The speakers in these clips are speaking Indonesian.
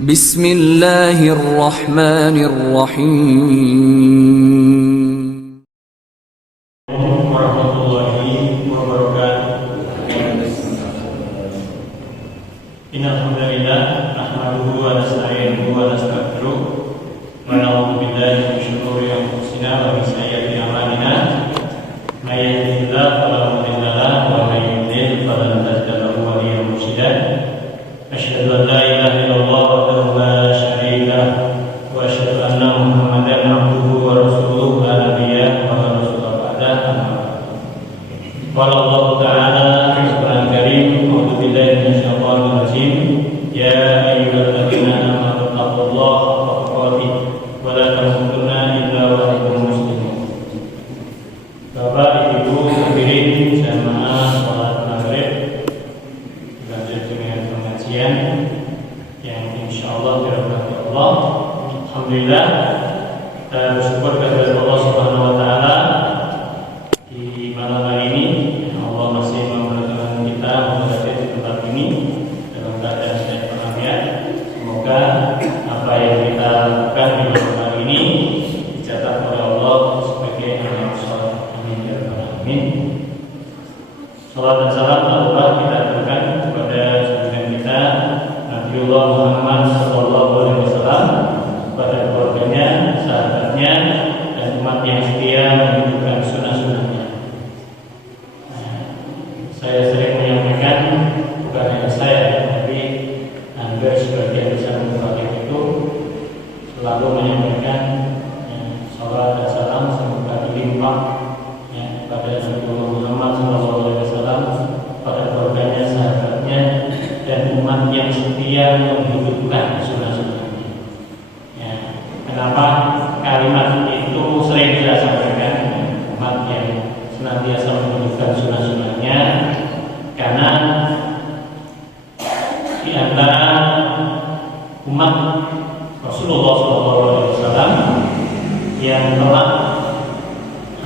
Bismillahirrahmanirrahim. Warahmatullahi wabarakatuh. Innal hamdalillah nahmaduhu wa nasta'inuhu wa nastaghfiruh wa na'udzu billahi min shururi anfusina wa min sayyiati a'malina. May yahdihillahu fala mudilla lahu wa may yudlil falan tajid lahu waliyyan mursyida. Asyhadu an la ilaha illallah wahdahu la syarika lahu wa asyhadu anna Muhammadan abduhu wa rasuluhu la nabiyya wa rasulullah ba'da. Qala Allah Ta'ala fil Qur'anil Karim, a'udzu billahi minasyaitonir rajim. Ya ayyuhalladzina amanu taqullaha haqqa tuqatih wa la tamutunna illa wa antum muslimun. Bapak, Ibu, hadirin jamaah salat maghrib, lanjut dengan pengajian yang insyaallah dirahmati Allah. Alhamdulillah, kita bersyukur kepada Allah Subhanahu wa taala di malam hari ini Allah masih mempertemukan kita berada di tempat ini dalam keadaan sehat walafiat. Semoga apa yang kita lakukan di malam hari ini dicatat oleh Allah sebagai amal saleh. Amin ya rabbal alamin. Salam dan salam Allah kita aturkan kepada junjungan kita Nabiullah Muhammad sallallahu alaihi wasallam, kepada keluarganya, sahabatnya, dan umat yang setia menunjukkan sunnah-sunnahnya. Saya sering menyampaikan, bukan hanya saya, tapi hampir sebagian besar umat itu selalu menyampaikan salam dan salam semoga dilimpah kepada Nabiullah Muhammad SAW, pada keluarganya, sahabatnya, dan umat yang setia menghidupkan sunnah-sunnahnya. Kenapa kalimat itu sering saya sampaikan, umat yang senantiasa menghidupkan sunnah-sunnahnya? Karena di antara umat Rasulullah SAW yang telah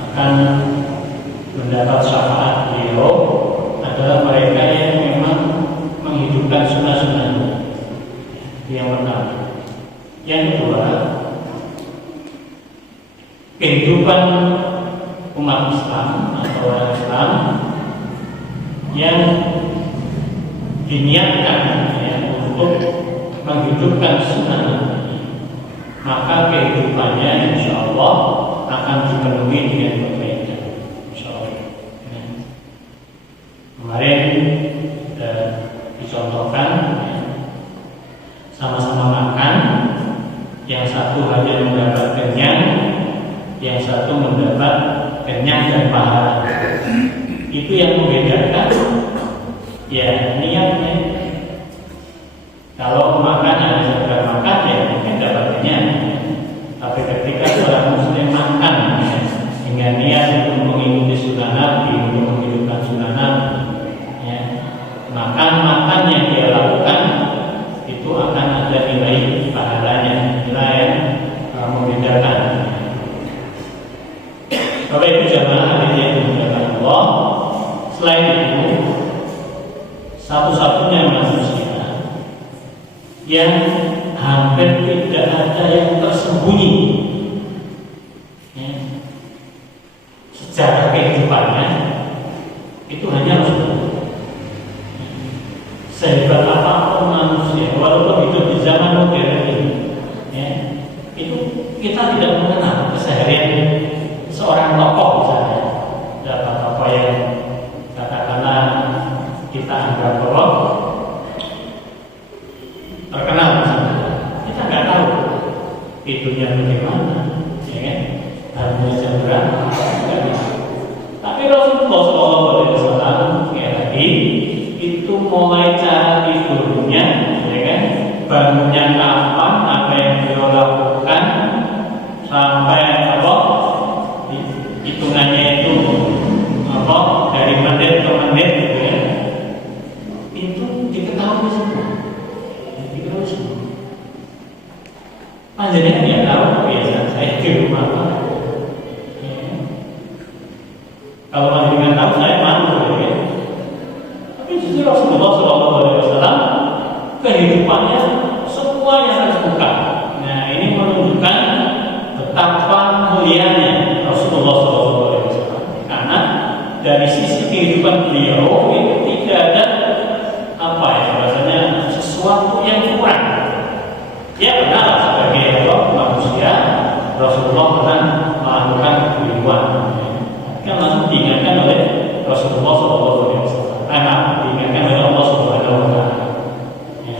akan mendapat syafaat beliau adalah mereka yang memang menghidupkan sunnah-sunnahnya. Yang pertama. Yang kedua, kehidupan umat Islam atau orang Islam yang diniatkan untuk menghidupkan sunnah, maka kehidupannya insya Allah akan dipenuhi dengan kebaikan. Insya Allah. Kemarin dicontohkan sama-sama makan, yang satu hanya mendapat kenyang, yang satu mendapat kenyang dan pahala. Itu yang membedakan ya niatnya. Kalau makan hanya sekedar makan ya mungkin dapat kenyang, tapi ketika seorang muslim makan dengan niat untuk mengikuti sunnah Nabi, untuk menghidupkan sunnah Nabi, maka makan yang dia lakukan itu akan ada nilai pahalanya, nilai yang membedakan. Bapak Ibu jamaah hadirin yang dimuliakan Allah, selain itu satu-satunya manusia yang hampir tidak ada yang tersembunyi secara kehidupannya itu hanya Rasulullah. Sehebat apapun manusia, walaupun hidup di zaman modern ini, itu kita tidak mengenal keseharian seorang tokoh misalnya, ada tokoh yang katakanlah kita anggap bahwa terkenal misalnya, kita nggak tahu hidupnya bagaimana, harganya jam berapa, nggak bisa. Tapi Rasulullah SAW kayak tadi itu mulai cara tidurnya, bangunnya kapan, apa yang beliau lakukan, sampai hitungannya itu dari menit ke menit itu diketahui semua. Panjenengan ya tahu kebiasaan saya di rumah. Kalau panjenengan tahu saya malu, tapi justru Rasulullah SAW kehidupannya semua Ya benar, sebagai manusia Rasulullah pernah melakukan kekeliruan. Kan langsung diingatkan oleh Rasulullah SAW. Diingatkan oleh Allah Subhanahu Wa Taala. Ya.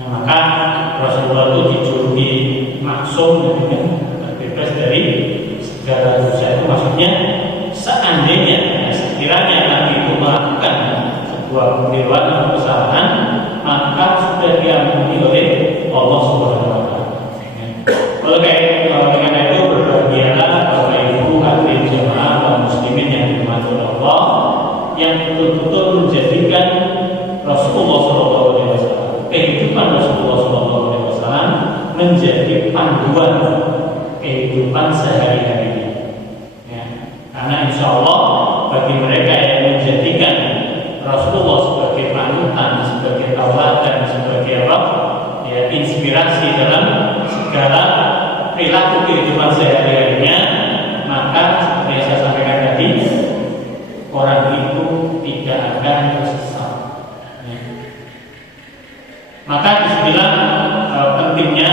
Nah, maka Rasulullah itu dijuluki maksum, bebas dari segala dosa. Itu maksudnya seandainya, sekiranya Nabi itu melakukan sebuah kekeliruan atau kesalahan, maka sudah diampuni oleh Allah Subhanahu Wa Taala. Oleh karena itu berbahagialah Bapak Ibu hadirin jemaah kaum muslimin yang dirahmati Allah, yang betul-betul menjadikan Rasulullah SAW, kehidupan Rasulullah SAW menjadi panduan kehidupan sehari-hari. Ya. Karena insya Allah bagi mereka yang menjadikan Rasulullah sebagai panutan, sebagai tauladan, sebagai ya, inspirasi dalam segala perilaku kehidupan sehari-harinya, maka seperti yang saya sampaikan tadi, orang itu tidak akan tersesat. Ya. Maka disinilah pentingnya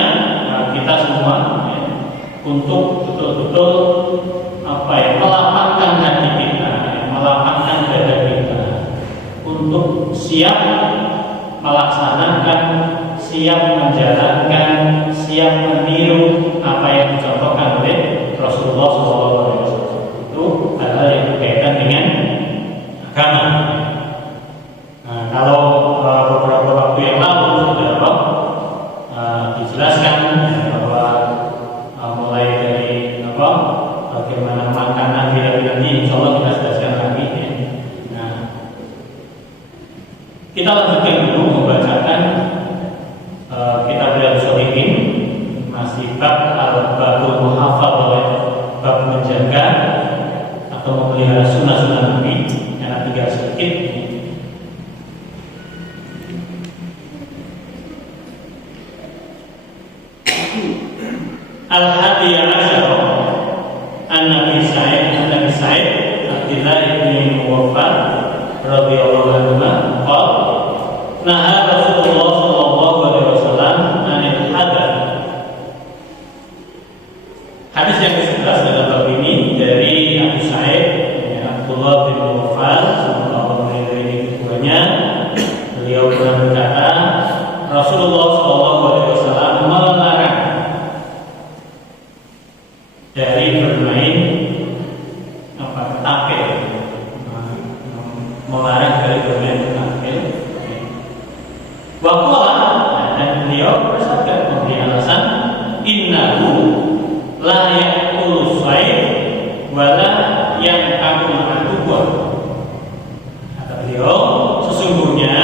kita semua ya, untuk betul-betul melapangkan hati kita, ya, melapangkan dada kita, untuk siap melaksanakan, siap menjalankan, siap meniru apa yang dicontohkan oleh Rasulullah SAW. Itu hal-hal yang berkaitan dengan agama. Nah, kalau beberapa waktu yang lalu sudah dijelaskan bahwa mulai dari bagaimana makanan nanti insya Allah kita jelaskan lagi. Ya. Nah, kita lanjutkan dulu membacakan kitab Riyadhus Shalihin, masih bab al-babul muhafadzah, bab menjaga atau memelihara sunnah-sunnah Nabi. Yang tinggal sedikit. Al-Hadiyah Asyara An-Nabi Sa'id Abdillah bin Muwaffaq radhiyallahu anhu qala naha Rasulullah sallallahu alaihi wasallam anil hadath. Hadis yang ke-11 dalam bab ini dari Abu Sa'id Abdullah bin Muwaffaq, semoga Allah meridai keduanya. Beliau pernah berkata, Rasulullah sallallahu alaihi wasallam melarang dari bermain tapir, melarang dari bermain tapir. Waqala, dan beliau bersabda memberi alasan, innahu la yaqulu sayd wala yanqul aduwa. Kata beliau, sesungguhnya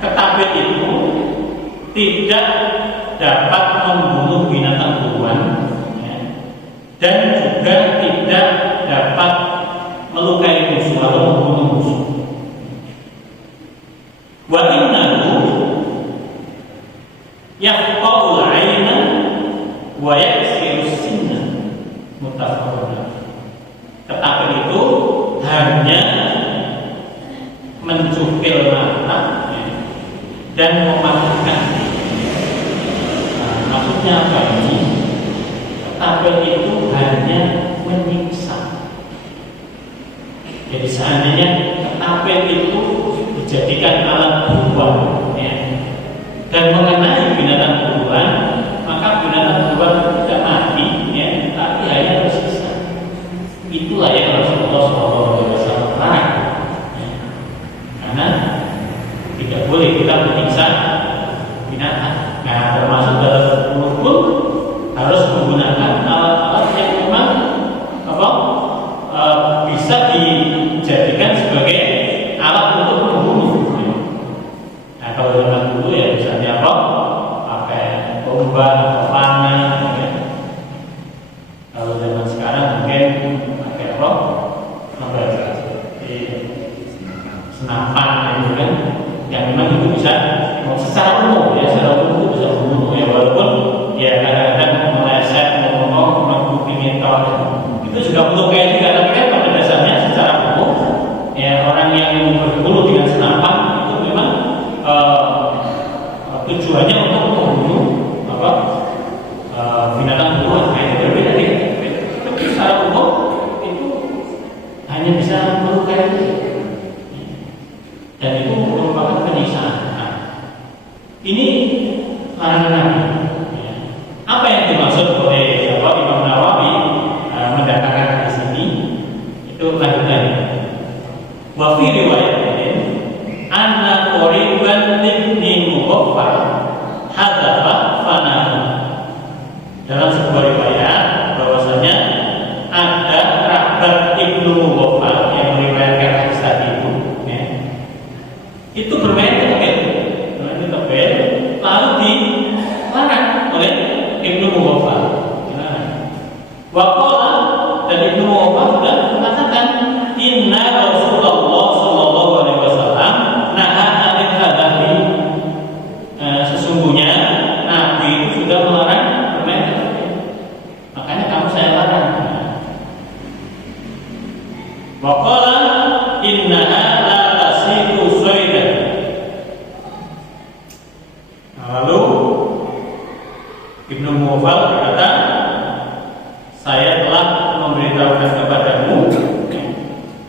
ketapir itu tidak dapat membunuh binatang buruan, dan juga tidak dapat melukai musuh atau membunuh musuh. Wa innahu yaqta'ul 'aina wa yaksiru sinna. Muttafaqun. Ketapir itu hanya mencukil mata dan mematikan. Nah, maksudnya apa ini? Ketapir itu hanya menyiksa. Jadi seandainya ketapir itu dijadikan alat buruan, ya, dan mengenai binatang buruan, maka binatang buruan tidak mati, ya, tapi hanya tersisa. Itulah yang Rasulullah SAW larang, ya. Karena tidak boleh kita menyiksa binatang. Nah, termasuk dalam buruan pun harus menggunakan alat-alat yang memang bisa dijadikan sebagai alat untuk membunuh. Nah, kalau zaman dulu ya misalnya pakai tombak atau panah. Ya. Kalau zaman sekarang mungkin pakai senapan itu kan, yang memang itu bisa secara umum ya, secara umum itu bisa membunuh ya, walaupun ya kadang-kadang meleset, ngomong mental itu juga melukai juga, tapi kan pada dasarnya secara umum ya orang yang berburu dengan senapan itu memang tujuannya untuk Ini larangan Nabi. Ya. Apa yang dimaksud oleh Imam Nawawi mendatangkan di sini? Itu lanjutannya. Wa fi riwayatin anna qoriban ibni Mughaffal hadafa fanahu. Dalam sebuah riwayat bahwasanya ada kerabat Ibnu Mughaffal yang meriwayatkan hadis tadi itu, ya. Itu bermain tebel, lalu dilarang oleh Ibnu Mughaffal. Waqala, dan Ibnu Mughaffal sudah mengatakan, inna Rasulullah sallallahu alaihi wasallam naha anil hadafi. Sesungguhnya Nabi itu sudah melarang bermain tebel. Makanya kamu saya larang. Waqala innaha la tasiku saydan. Lalu Ibnu Mughaffal berkata, saya telah memberitahukan kepadamu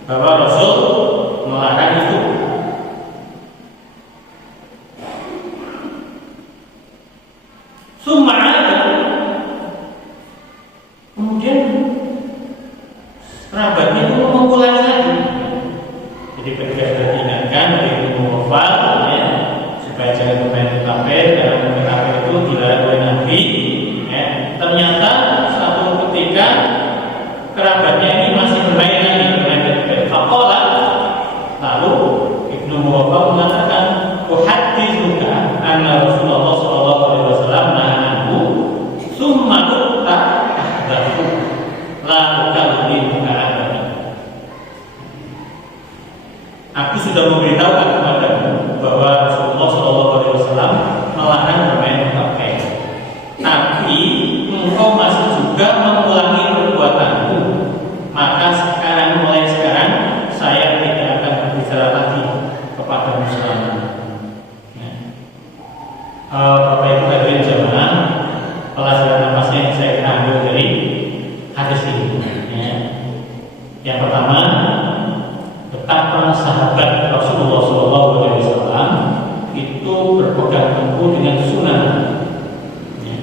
bahwa Rasul melarang itu. Sum'ada, kemudian kerabatnya itu mengulangi lagi. Jadi ketika sudah diingatkan oleh Ibnu Mughaffal, ya, supaya jangan bermain kafir, karena bermain kafir itu dilarang oleh Nabi. Ya, ternyata suatu ketika kerabatnya ini masih bermain lagi bermain kafir. Faqala, lalu Ibnu Mughaffal mengatakan, "Uhadditsuka anna Rasulullah sallallahu alaihi wasallam nahahu, summa nutta ahdathu, la tukallimuka abada." Aku sudah memberitahukan kepadamu bahwa Rasulullah sallallahu alaihi wasallam melarang bermain kafir. Tapi engkau masih juga mengulangi perbuatanmu, maka mulai sekarang saya tidak akan berbicara lagi kepadamu selamanya. Ya. Bapak Ibu hadirin jamaah, pelajaran apa sih yang saya ambil dari hadis ini? Ya. Yang pertama, betapa sahabat Rasulullah SAW itu berpegang teguh dengan sunnah. Ya.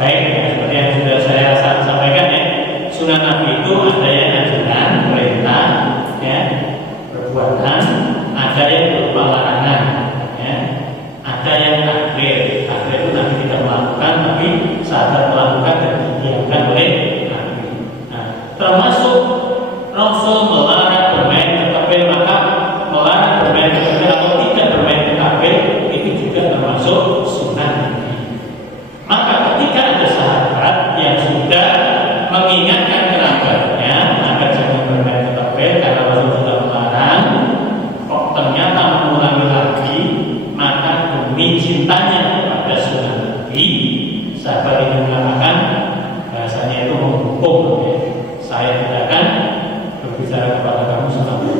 Baik, seperti yang sudah saya sampaikan, ya, sunnah Nabi itu ada yang anjuran, perintah, ya, perbuatan, ada yang berupa larangan, ya, ada yang takdir. Takdir itu Nabi tidak melakukan, tapi sahabat melakukan dan didiamkan oleh Nabi. Nah, termasuk Rasul melarang bermain kafir, maka melarang bermain kafir atau tidak bermain kafir itu juga termasuk sunnah. Maka ketika ada sahabat yang sudah mengingatkan kerabatnya agar jangan bermain kafir karena Rasul sudah melarang, kok ternyata mengulangi lagi, maka demi cintanya kepada sunnah Nabi, sahabat ini mengatakan, bahasanya itu menghukum, ya, saya tidak akan berbicara kepada kamu selama.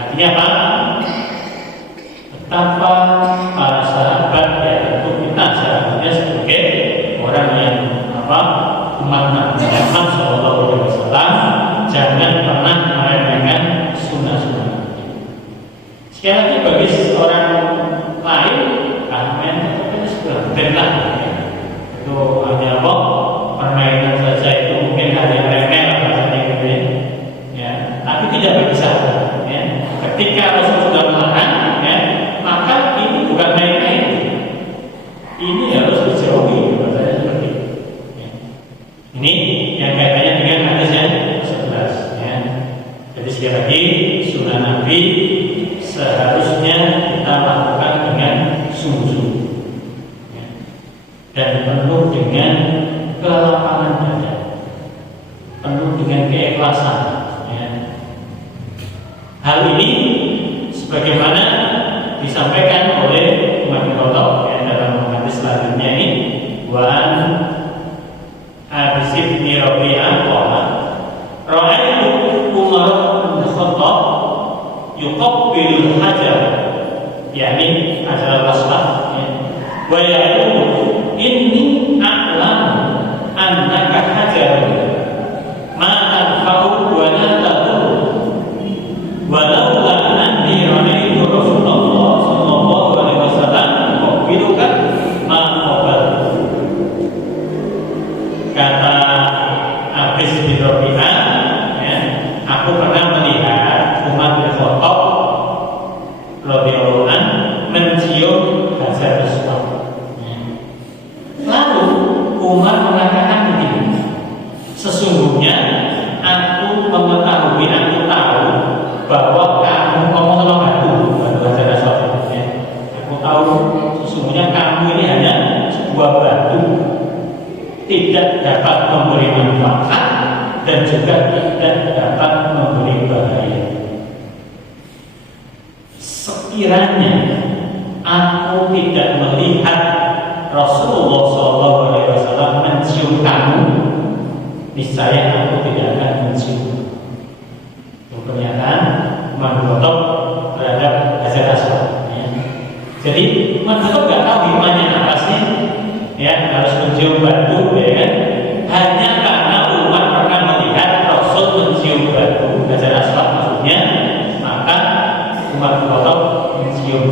Artinya apa? Betapa para sahabat, ya tentu kita seharusnya sebagai orang yang umat Nabi Muhammad SAW jangan pernah meremehkan sunnah-sunnah. Sekali lagi bagi orang lain, main itu sudah benar. Itu hanya permainan saja, itu mungkin hal yang remeh bahasanya gitu, ya. Tapi tidak bagi sahabat, ya. Ketika Rasul sudah melarang, ya, maka ini bukan main-main. Ini harus dijauhi, bahasanya seperti itu. Ya. Ini yang kaitannya dengan hadis yang 11, ya. Jadi sekali lagi sunnah Nabi seharusnya kita lakukan dengan sungguh-sungguh, ya, dan penuh dengan kelapangan dada, penuh dengan keikhlasan, ya. Hal ini sebagaimana disampaikan oleh Umar bin Khattab, ya, dalam hadis selanjutnya ini, wan Abi bin Rabi'ah qala ra'aitu Umar bin Khattab yuqabbilu hajar, yakni hajar al-aswad, ya, wa yaqulu inni a'lamu annaka hajarun ma tanfa'u wa la tadur, wa laula anni ra'aitu Rasulullah sallallahu alaihi wasallam sesungguhnya kamu ini hanya sebuah batu, tidak dapat memberi manfaat dan juga tidak dapat memberi bahaya. Sekiranya aku tidak melihat Rasulullah SAW mencium kamu, niscaya aku tidak akan mencium. Itu pernyataan Umar bin Khattab terhadap Hajar Aswad. Ya. Jadi Umar bin Khattab nggak tahu hikmahnya apa sih, ya harus mencium batu, ya kan? Hanya karena Umar pernah melihat Rasul mencium batu, Hajar Aswad maksudnya, maka Umar bin Khattab mencium.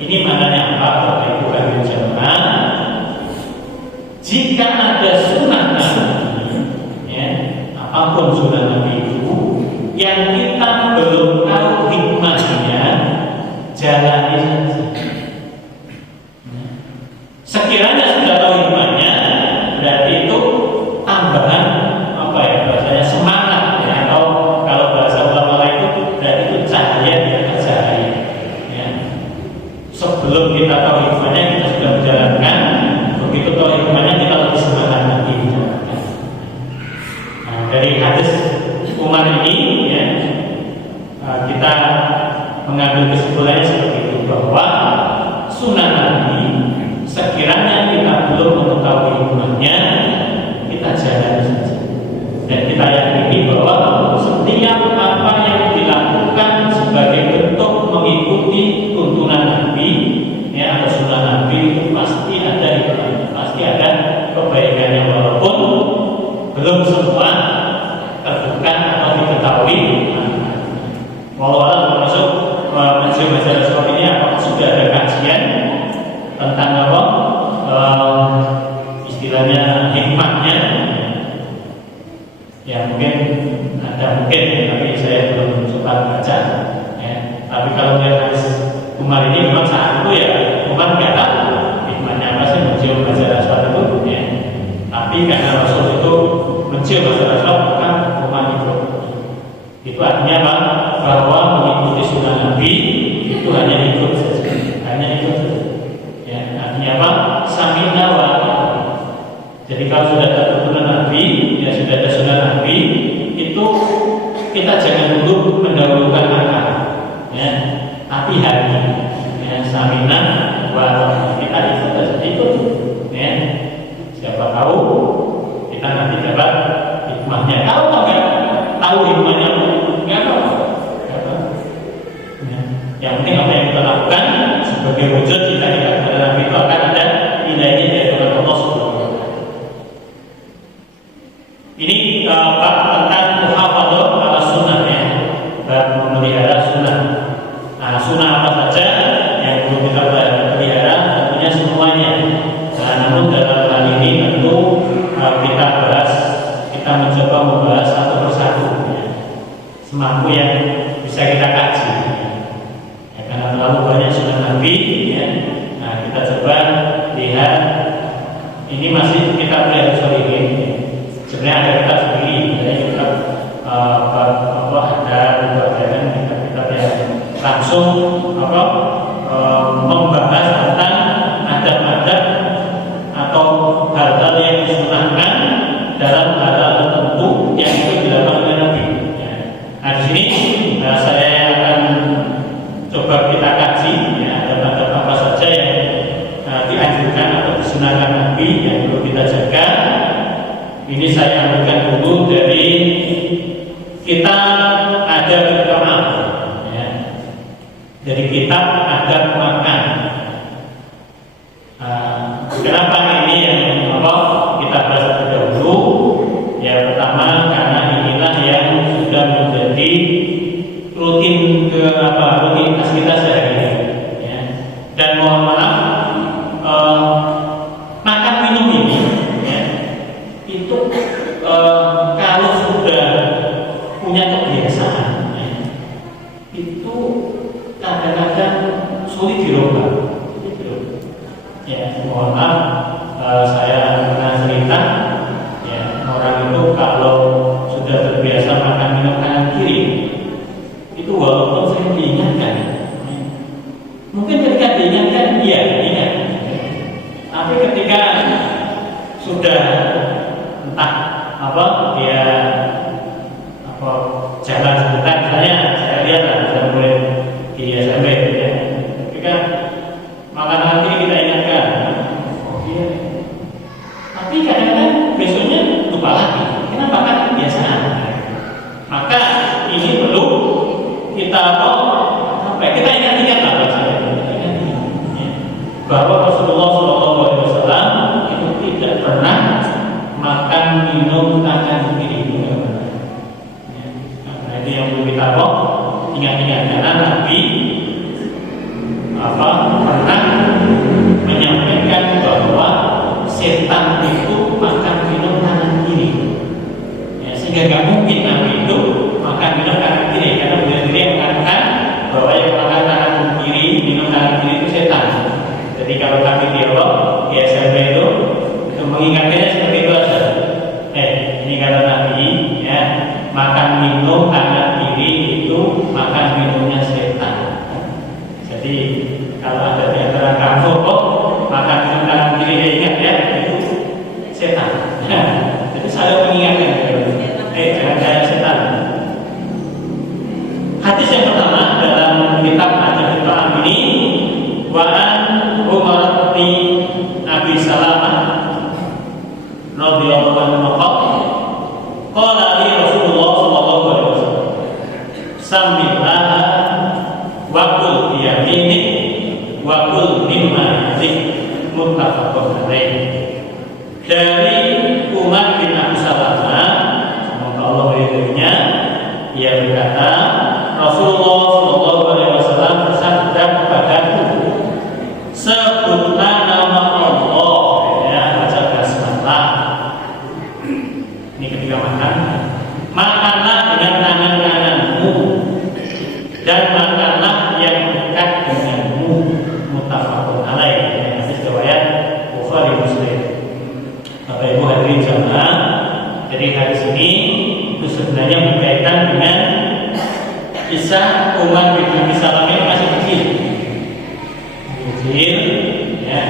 Ini maknanya apa? Bapak Ibu hadirin sekalian, jika ada sunnah Nabi, ya, apapun sunnah Nabi itu, yang kita belum tahu hikmahnya, jalani saja. Sekiranya sudah tahu hikmahnya, berarti itu tambahan apa ya bahasanya, semangat, ya, atau kalau bahasa ulama lain itu berarti itu cahaya di atas cahaya. Ya. Sebelum kita tahu hikmahnya, kita sudah menjalankan. Begitu tahu hikmahnya, kita lebih semangat lagi menjalankan. Nah, dari hadis Umar ini, ya, kita mengambil kesimpulannya seperti itu, bahwa sunnah Nabi, sekiranya kita belum mengetahui hikmahnya, kita jalani saja. Dan kita yakini bahwa setiap apa yang dilakukan sebagai bentuk mengikuti tuntunan Nabi, ya, atau sunnah Nabi, itu pasti ada hikmahnya, pasti ada kebaikannya, walaupun belum semua terbuka atau diketahui. Walau termasuk mencium Hajar Aswad ini, apakah sudah ada kajian tentang apa istilahnya hikmahnya? Ya mungkin ada, mungkin, tapi saya belum sempat baca. Ya. Tapi kalau lihat hadis Umar ini, memang saat itu ya Umar nggak tahu hikmahnya apa sih mencium Hajar Aswad itu. Ya. Tapi karena Rasul itu mencium Hajar Aswad, maka Umar itu artinya apa? Bahwa mengikuti sunnah Nabi itu hanya ikut saja, hanya ikut saja. Ya, artinya apa? Samina wa ata'na. Jadi kalau sudah ada tuntunan Nabi, ya sudah ada sunnah Nabi, itu kita jangan dulu mendahulukan akal, ya, tapi hati. Ya, samina wa ata'na. Kita ikut saja, ikut. Ya, siapa tahu kita nanti dapat hikmahnya. Kalau enggak tahu hikmahnya, enggak tahu. Yang penting apa yang kita lakukan sebagai wujud kita kepada Nabi itu akan ada nilainya dari Allah Subhanahu wa Ta'ala. Ini bab tentang muhafadzah ala sunnah, ya, bab memelihara sunnah. Nah, sunnah apa saja yang perlu kita pelihara? Tentunya semuanya. Nah, namun dalam hal ini tentu kita bahas, kita mencoba membahas satu persatu, ya, semampu yang bisa kita kaji. Karena terlalu banyak sunnah Nabi, ya. Nah, kita coba lihat. Ini masih kita pelihara solihin. Sebenarnya ada kita sendiri, ada kita ada kita langsung membahas tentang adab-adab atau hal-hal yang disunahkan dalam hal-hal tertentu yang itu dilakukan oleh Nabi. Ya. Nah, di sini saya akan coba kita kaji, ya, ada apa saja yang dianjurkan atau disunahkan Nabi yang perlu kita jaga. Ini saya ambilkan dulu dari kitab Adab Ta'am, ya, dari kitab Adab Makan. Kenapa ini yang kita bahas terdahulu? Ya, pertama karena inilah yang sudah menjadi rutinitas kita sehari-hari, ya. Dan mohon maaf, makan minum ini, ya, itu kalau sudah punya kebiasaan, ya, itu kadang-kadang sulit dirubah. Ya, mohon maaf, saya pernah cerita, ya, orang itu kalau sudah terbiasa makan minum kanan kiri, itu walaupun saya diingatkan, mungkin ketika diingatkan Maka nanti kita ingatkan, oh iya. Tapi kadang-kadang besoknya lupa lagi. Kenapa? Kan kebiasaan. Maka ini perlu kita kita ingat-ingat lah bahwa Rasulullah SAW itu tidak pernah makan minum tangan kiri. Nah, itu yang perlu kita ingat-ingat karena Nabi pernah menyampaikan bahwa setan itu makan minum tangan kiri. Ya, sehingga nggak mungkin Nabi itu makan minum tangan kiri karena beliau sendiri mengatakan bahwa yang makan tangan kiri minum tangan kiri itu setan. Jadi kalau kami dialog biasanya itu mengingatnya seperti itu saja. Ini kata Nabi ya, makan minum tangan kiri itu makan minumnya setan. Jadi kalau ada di antara kamu makan minum tangan kiri ingat ya itu setan. Jadi saya mengingatkan jangan kayak setan. Hadis yang pertama dalam kitab Adab Ta'am ini wa'an Umar bin Abi Salamah radhiyallahu anhu qala li Rasulullah sallallahu alaihi wasallam samillah wa qul bi yaminik wa qul mimma yazik muttafaqun alaih. Dari Umar bin Abi Salamah semoga Allah meridhoinya, ia berkata Rasulullah sallallahu alaihi wasallam bersabda kepadaku, sebutlah nama Allah ya, baca basmalah. Ini ketika makan, makanlah dengan tangan kananmu dan makanlah yang dekat denganmu. Muttafaqun alaih. Hadis riwayat Bukhari Muslim. Bapak Ibu hadirin jamaah, jadi hadis ini itu sebenarnya berkaitan dengan kisah Umar bin Abi Salamah yang masih kecil, ya,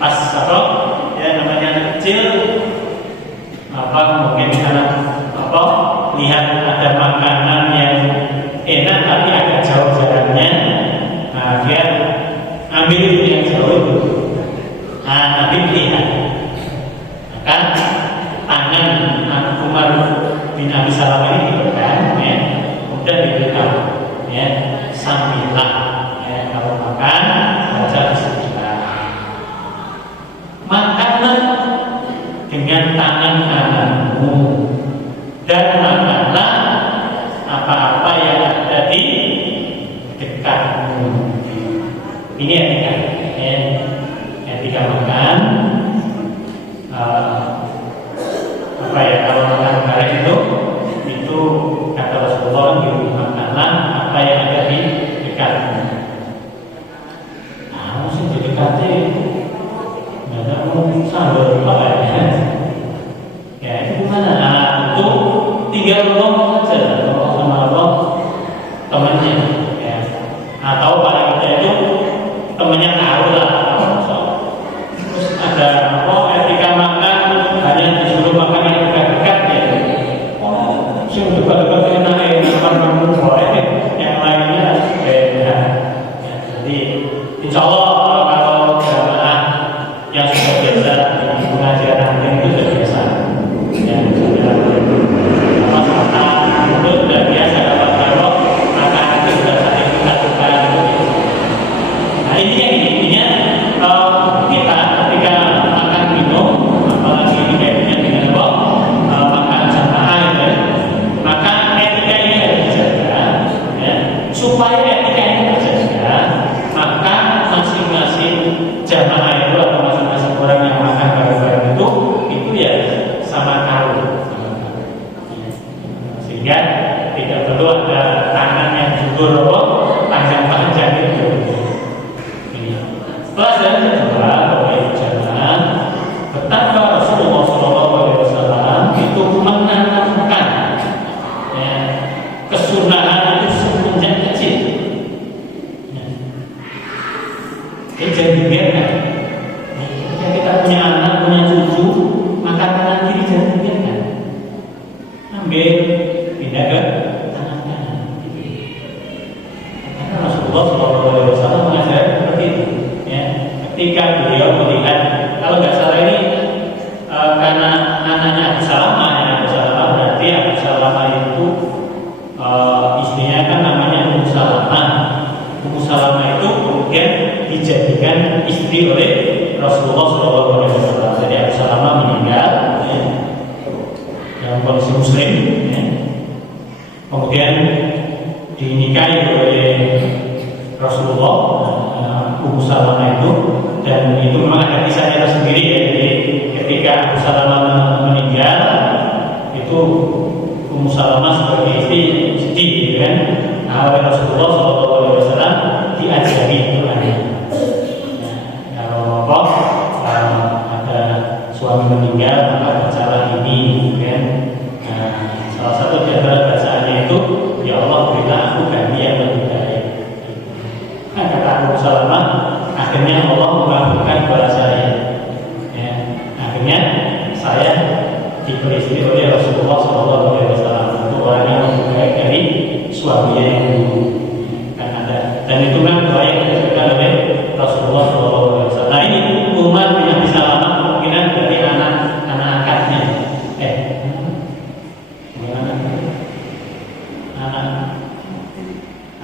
pas ya namanya anak kecil, mungkin karena lihat ada makanan yang enak tapi agak jauh jaraknya, nah dia ambil itu yang jauh itu, Nabi lihat, maka tangan Umar bin Abi Salamah ini dipegang, ya, kemudian diberitahu, ya, sambilah, ya, kalau makan baca bismillah. Makanlah dengan tangan kananmu dan makanlah apa-apa yang ada di dekatmu. Ini etika, ya, etika makan. Kalau makan bareng itu kata Rasulullah makanlah apa yang ada di dekatmu. Nah, mesti di dekatnya nggak ada sambal apa ya? Ya itu gimana? Nah, itu tinggal ngomong saja, ngomong sama Allah temannya, ya. Atau paling kita itu temannya tahu lah. Terus ada etika makan hanya disuruh makan yang dekat-dekat ya. Sing dekat-dekat enak makan kamu boleh, yang lainnya beda. Ya, jadi insya Allah kalau jamaah yang sudah biasa dengan pengajaran itu sudah biasa, ya sudah masalah itu sudah biasa dapat kalau makanan itu sudah saling kita suka. Nah ini yang intinya kita ketika makan minum, apalagi ini kaitannya dengan makan jamaah ya, maka etika ini harus dijaga, ya, supaya etika ini terjaga, maka masing-masing jamaah itu atau masing-masing orang yang makan bareng-bareng itu ya sama tahu, sehingga tidak perlu ada tangan yang jujur panjang-panjang itu. Pelajaran kedua, Bapak Ibu jamaah, betapa Rasulullah SAW itu menanamkan, ya, kesunahan itu semenjak kecil. Jangan dibiarkan. Ketika kita punya anak, punya cucu, maka tangan kiri jangan dibiarkan. Ambil, pindah ke tangan kanan. Karena Rasulullah SAW mengajarkan seperti itu. Ya, ketika beliau melihat, kalau nggak salah ini karena anaknya Abu Salamah, ya, Abu Salamah berarti Abu Salamah itu istrinya kan namanya Ummu Salamah. Ummu Salamah itu kemudian dijadikan istri oleh Rasulullah SAW. Jadi Abu Salamah meninggal ya, dalam kondisi Muslim, ya. Kemudian dinikahi oleh Rasulullah Ummu Salamah itu, dan itu memang ada kisahnya tersendiri ya. Jadi ketika Abu Salamah meninggal itu Ummu Salamah sebagai istri sedih gitu kan. Nah, oleh Rasulullah SAW diajari Quran. Nah, kalau ada suami meninggal maka bacalah ini gitu kan. Nah, salah satu di antara bacaannya itu, ya Allah berilah aku ganti yang lebih baik. Nah, kata Ummu Salamah, akhirnya Allah mengabulkan doa saya. Ya, akhirnya saya diberi istri oleh Rasulullah SAW untuk orang yang lebih baik dari suaminya yang dulu. Dan itu kan doa yang disebutkan oleh Rasulullah SAW. Nah, ini Umar bin Abi Salamah kemungkinan dari anak angkatnya.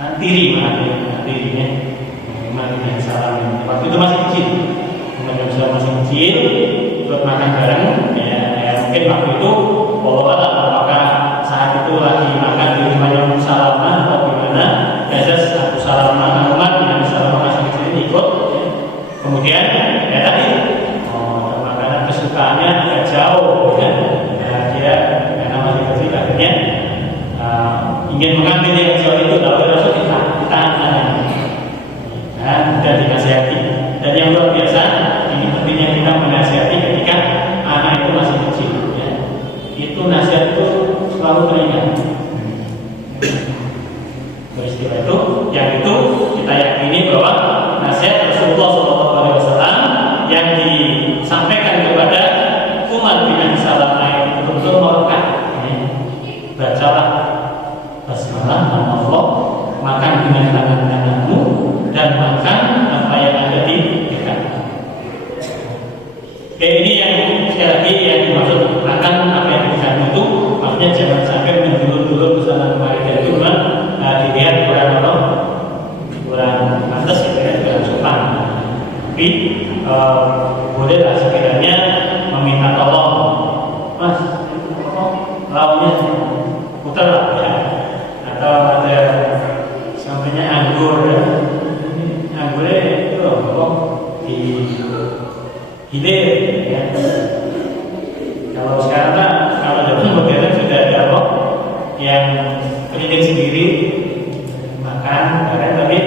Anak tiri, anak tirinya Umar bin Abi Salamah. Waktu itu masih kecil. Umar bin Abi Salamah masih kecil, ikut makan bareng. Ya, mungkin waktu itu apakah saat itu lagi makan di rumahnya Ummu Salamah atau gimana? Biasa Abu Salamah, Umar bin Abi Salamah masih kecil ini ikut. Kemudian ya tadi makanan kesukaannya agak jauh, ya. Nah, dia karena masih kecil akhirnya ingin mengambil yang jauh itu, lalu Rasul ditahan. Dan dinasihati. Dan yang luar biasa, ini pentingnya kita menasihati ketika anak itu masih kecil. Ya. Itu nasihat itu selalu teringat. Peristiwa itu, yang itu kita yakini bahwa nasihat Rasulullah SAW yang disampaikan kepada Umar bin Abi Salamah itu betul-betul merekat. Bacalah basmalah nama Allah, makan dengan tangan kananmu, dan makan apa yang ada di dekat. Ini yang sekali lagi yang dimaksud makan apa yang di dekat itu, maksudnya jangan sampai menjulur-julur ke sana kemari, dan itu memang dilihat kurang pantas ya, kurang sopan. Tapi bolehlah sekiranya meminta tolong, Mas, lauknya putar lah ya, atau ada sampainya anggur ya. Anggurnya itu kok di hilir ya. Kalau sekarang kan, kalau zaman modern sudah ada kok yang keliling sendiri makan bareng, tapi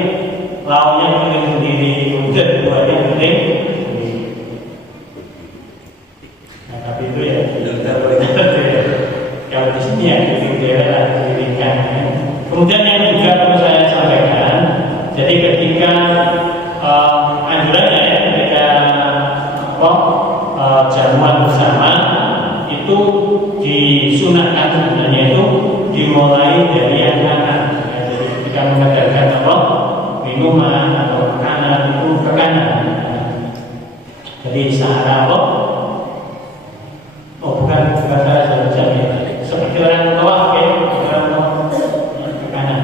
lauknya keliling sendiri, udah buahnya keliling. Nah, tapi itu ya kalau di sini ya keliling daerah kelilingkan ya. Kemudian yang juga perlu saya sampaikan, jadi ketika anjurannya ya, ketika jamuan bersama itu disunahkan sebenarnya itu dimulai dari yang kanan. Ya, jadi ketika mengadakan minuman atau makanan itu ke kanan. Jadi searah bukan saya seperti orang tawaf ya, orang ke kanan.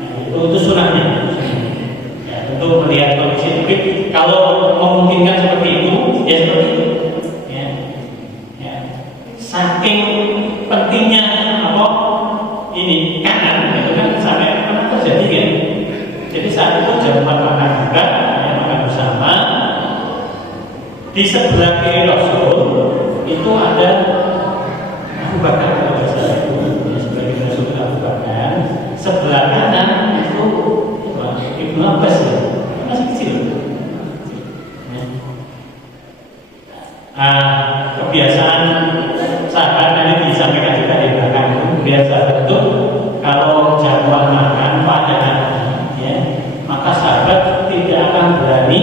Nah, itu sunahnya. Ya, tentu melihat kondisi, tapi kalau memungkinkan seperti itu, ya seperti itu. Ya. Saking pentingnya ini kanan itu kan sampai mana terjadi kan? Jadi saat itu jamuan makan juga, ya, makan bersama. Di sebelah kiri Rasul itu ada Abu Bakar, kalau saya itu sebelah kiri Rasul itu Abu Bakar. Sebelah kanan itu Ibnu Abbas ya, masih kecil. Kebiasaan sahabat tadi disampaikan juga di belakang, biasa betul kalau jamuan makan pada ya, maka sahabat tidak akan berani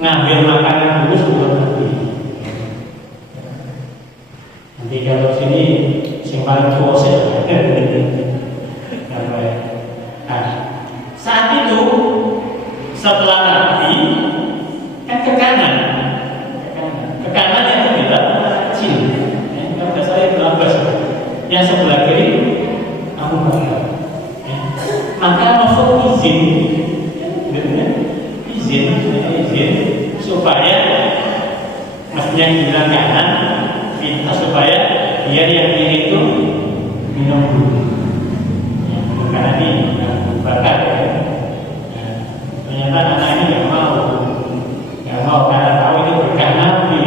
ngambil makanan dulu sebelum nanti. Nanti kalau sini yang paling kuasa saat itu setelah Nabi yang sebelah kiri Abu Bakar. Ya. Maka Rasul izin, gitu kan? Izin supaya maksudnya bilang kanan, minta supaya dia yang kiri itu minum dulu. Ya, karena ini Abu Bakar. Ya. Nah, ternyata anak ini nggak mau karena tahu itu berkah Nabi.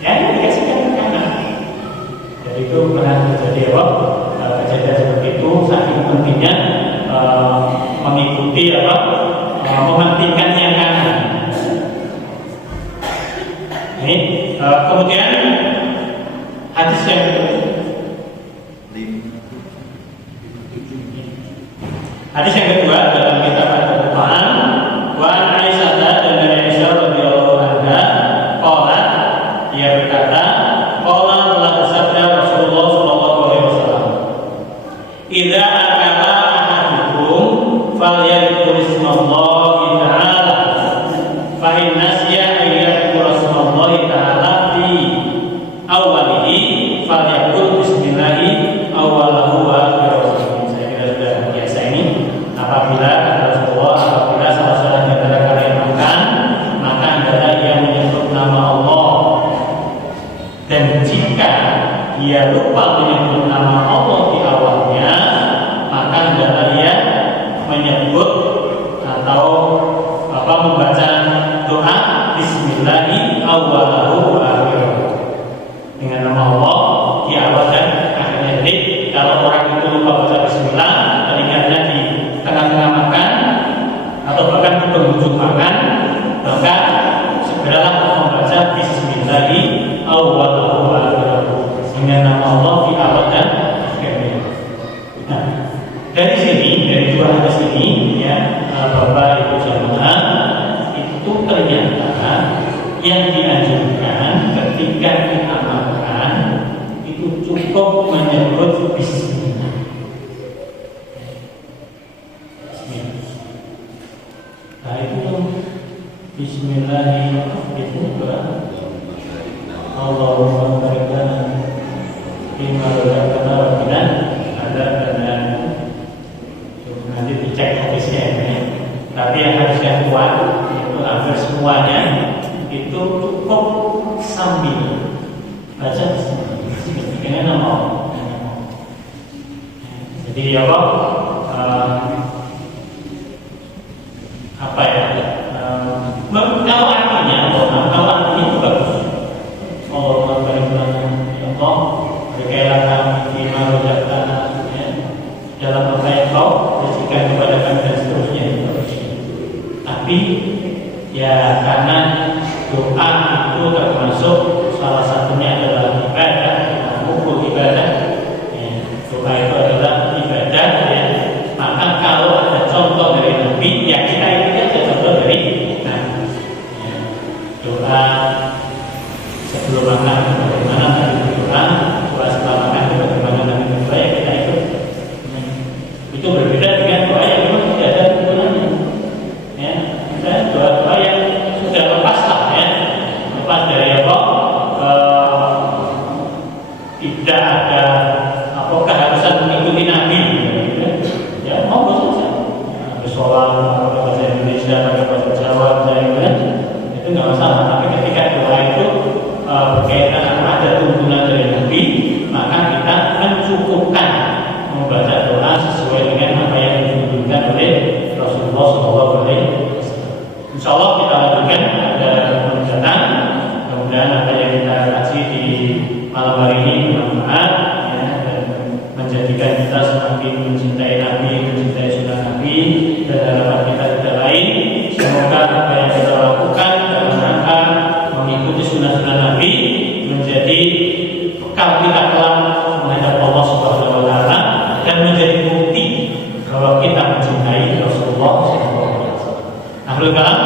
Ya, ini dikasihkan makanan. Jadi itu pernah terjadi kejadian seperti itu. Saking pentingnya mengikuti mementingkan yang kanan. Ini kemudian hadis yang kedua dalam kitab Al-Quran. Wa Aisyah dan dari Aisyah radhiyallahu anha qalat, dia berkata, qala telah bersabda Rasulullah sallallahu alaihi wasallam, idza akala ahadukum falyadhkur ismallahi ta'ala fa in nasiya ayyadhkur ismallahi ta'ala fi awwalihi falyaqul bismillahi awwalahu wa akhirahu. Saya kira sudah biasa ini. Apabila salah seorang di antara kalian makan, maka adalah ia menyebut nama Allah. Dan jika dia lupa menyebut nama Allah di awalnya, maka adalah ia menyebut atau membaca doa Bismillahi awwalahu wa akhirahu, dengan nama Allah di awal dan akhirnya. Jadi kalau orang itu lupa baca Bismillah ketika di tengah-tengah makan atau bahkan di penghujung makan, maka segeralah membaca Bismillahi awwalahu wa akhirahu, dengan nama Allah di awal dan akhirnya. Nah, dari dua hadis ini ya, Bapak Ibu jamaah, itu ternyata yang dianjurkan ketika kita makan itu cukup menyebut Bismillah. Nah itu Bismillahirrahmanirrahim itu Allahumma barik lana fima razaqtana wa qina adzabannar. Nanti dicek hadisnya ya. Tapi yang hadis yang kuat itu hampir semuanya itu cukup sambil baca dengan nama Allah. Jadi kalau artinya itu bagus. Allahumma barik lana ya Allah, berikanlah kami fima razaqtana, dalam apa yang Kau berikan kepada kami dan seterusnya. Tapi ya karena doa itu termasuk salah satunya adalah ibadah, hukum ibadah. Doa itu adalah ibadah ya. Maka kalau ada contoh dari Nabi, ya kita ikuti aja contoh dari Nabi. Doa sebelum makan bagaimana Nabi berdoa, doa setelah makan bagaimana Nabi berdoa, ya kita ikut. Itu berbeda dengan doa yang memang tidak ada tuntunannya. Ya, dan doa-doa yang sudah lepas lah ya, lepas dari tidak ada keharusan mengikuti Nabi. Ya mau saja. Sholat pakai bahasa Indonesia, pakai bahasa Jawa, itu nggak masalah. Tapi ketika doa itu berkaitan ada tuntunan dari Nabi, maka kita mencukupkan membaca doa sesuai dengan apa yang dituntunkan oleh Rasulullah SAW. Insya Allah kita lakukan ada penjelasan. Mudah-mudahan apa yang kita kaji di malam hari ini bermanfaat ya, dan menjadikan kita semakin mencintai Nabi, mencintai sunnah Nabi, dan harapan kita tidak lain. Semoga apa yang kita lakukan dalam rangka mengikuti sunnah-sunnah Nabi menjadi bekal kita kelak menghadap Allah Subhanahu wa Ta'ala, dan menjadi bukti bahwa kita mencintai Rasulullah SAW. Akhirul kalam.